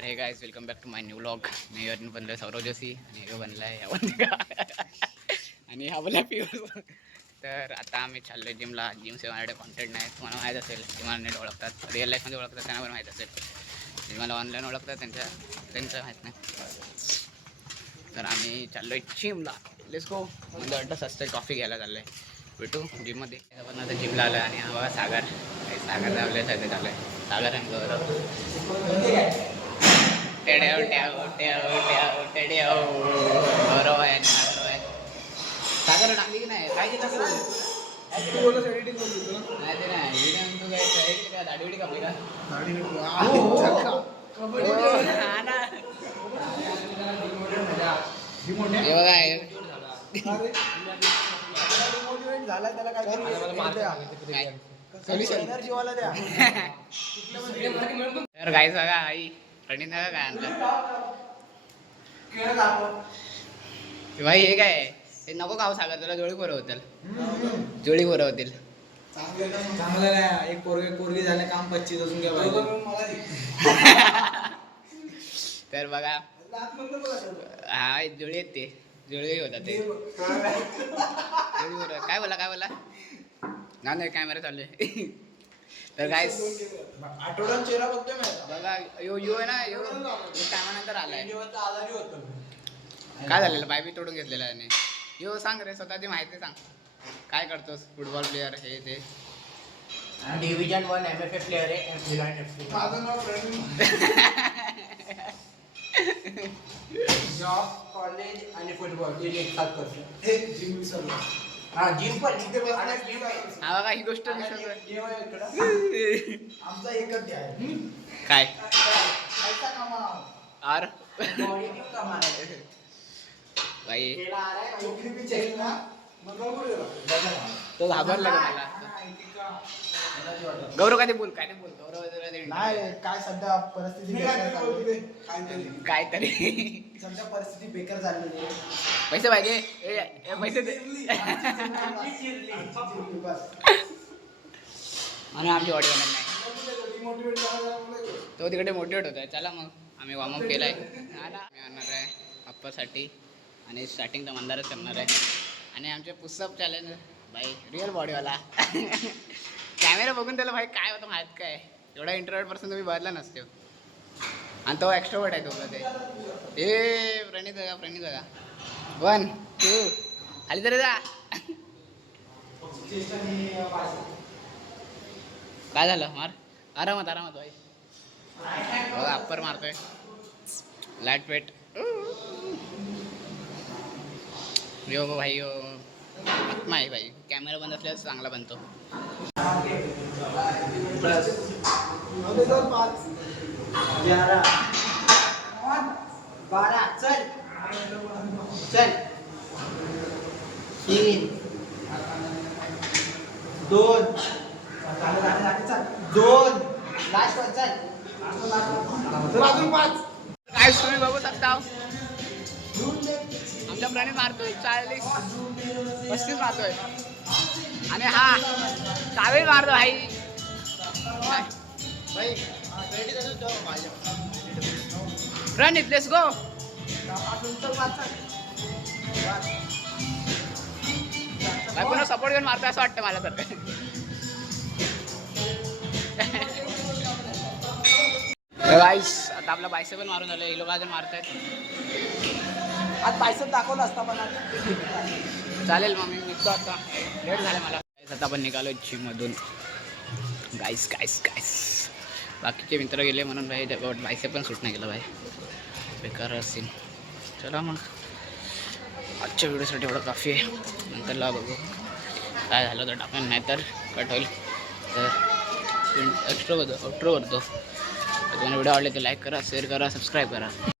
तर hey guys welcome back to my new vlog. मी बनलोय सौरव जोशी आणि हे बनलाय अवंतिका आणि हा बनला पियुष. तर आता आम्ही चाललोय जिमला. जिमचे माझ्याकडे कॉन्टॅक्ट नाही, तुम्हाला माहीत असेल. ते मला नेट ओळखतात, रिअल लाईफमध्ये ओळखतात, त्यांना पण माहीत असेल. ते मला ऑनलाईन ओळखतात, त्यांचं माहीत नाही. तर आम्ही चाललोय जिमला. Let's go. म्हणजे वाटतं असतं कॉफी घ्यायला चाललंय. भेटू जिममध्ये. आपण आता जिमला आलं आणि हा बघा सागर. सागर आपल्यासाठी चालू सागर आणि गौरव. गौरव आहे आणि गौरव आहे. सागर टाकली की नाही काय केलं नाही ते नाही तू काय दाढी बिडी कापली का झाला त्याला काय तर गाईस बघा आई रणीत काय आणलं भाई. हे काय हे नको खाऊ सागर, तुला जोडी बरं होतील. जोडी बरं होतील. चांगलं नाही. एक पोरगी झाले काम 25 अजून घ्या. तर बघा हा जोडी आहेत ते जोडी होतात ते जोडी बरोबर. काय बोला ना नाही कॅमेरा चालू आहे. तर गाईस आठवड्यात चेहरा बघतोय बघा यो आहे ना यो टायमानंतर आलाय. आजारी होतो. काय झालेलं पाय बी तोडून घेतलेला आहे. यो सांग रे स्वतःची माहिती सांग. काय करतोस? फुटबॉल प्लेअर हे ते. डिव्हिजन 1 MFA प्लेअर आहे. माझं नाव जॉब कॉलेज आणि फुटबॉल हे एक साथ करतो. हे जिम सर्व. हा जिम पण हा बघा ही गोष्ट आमचा एकच ध्यान आहे. काय पैसा कमाव आर बॉडी टीम कमाव. भाई नोकरी भी चाहिए ना. तो घाबरला का मला. गौरव काय ते बोल काय ते बोल गौरव नाही काय सध्या परिस्थिती बेकार चालली. काहीतरी सध्या परिस्थिती बेकार चाललेली आहे. पैसे पाहिजे पैसे दे. आणि आमची वाटी होणार नाही. तो तिकडे मोटिवेट होतोय. चला मग आम्ही वॉर्मअप केलाय. आम्ही आणणार आहे पप्पासाठी आणि स्टार्टिंग तर मंदारच करणार आहे. आणि आमचे पुस्तक चॅलेंज भाई रिअल बॉडीवाला. कॅमेरा बघून त्याला भाई काय होतं माहीत काय. एवढा इंट्रोवर्ट तुम्ही बघला नसतो आणि तो एक्स्ट्रोवर्ट आहे तो. हे प्रणित बघा 1 2 खाली तरी जा. काय झालं मार आरामात भाई. बघा अप्पर मारतोय लाईट वेट. यो भाई यो आत्मा आहे भाई. कॅमेरा बंद असल्यास चांगला बनतो. चल 3 2 लास्ट चल अजून 5. काय तुम्ही बघू शकता आमच्या प्राणी मारतोय 40 35 मारतोय आणि हा कावेळ मारतो भाई. प्रणित लेट्स गो. भाई पुन्हा सपोर्ट घेऊन मारतोय असं वाटतं मला तर. गाईस आता आपला बायसेप पण मारून झालं. हे लोक अजून मारतायत. आज बायसेप दाखवलं असता पण चालेल मग मी निघतो आता. लेट झालं मला. आता आपण निघालो जिममधून. गाईस बाकीचे मित्र गेले म्हणून भाई बायसेप पण सूट नाही केलं भाई. बेकार असेल. चला मग आजच्या व्हिडिओसाठी एवढं काफी आहे. नंतरला बघू काय झालं तर टाकून नाही तर कट होईल. तर आउट्रो करतो. तुम्हाला व्हिडिओ आवडले तर लाईक करा, शेअर करा, सबस्क्राईब करा.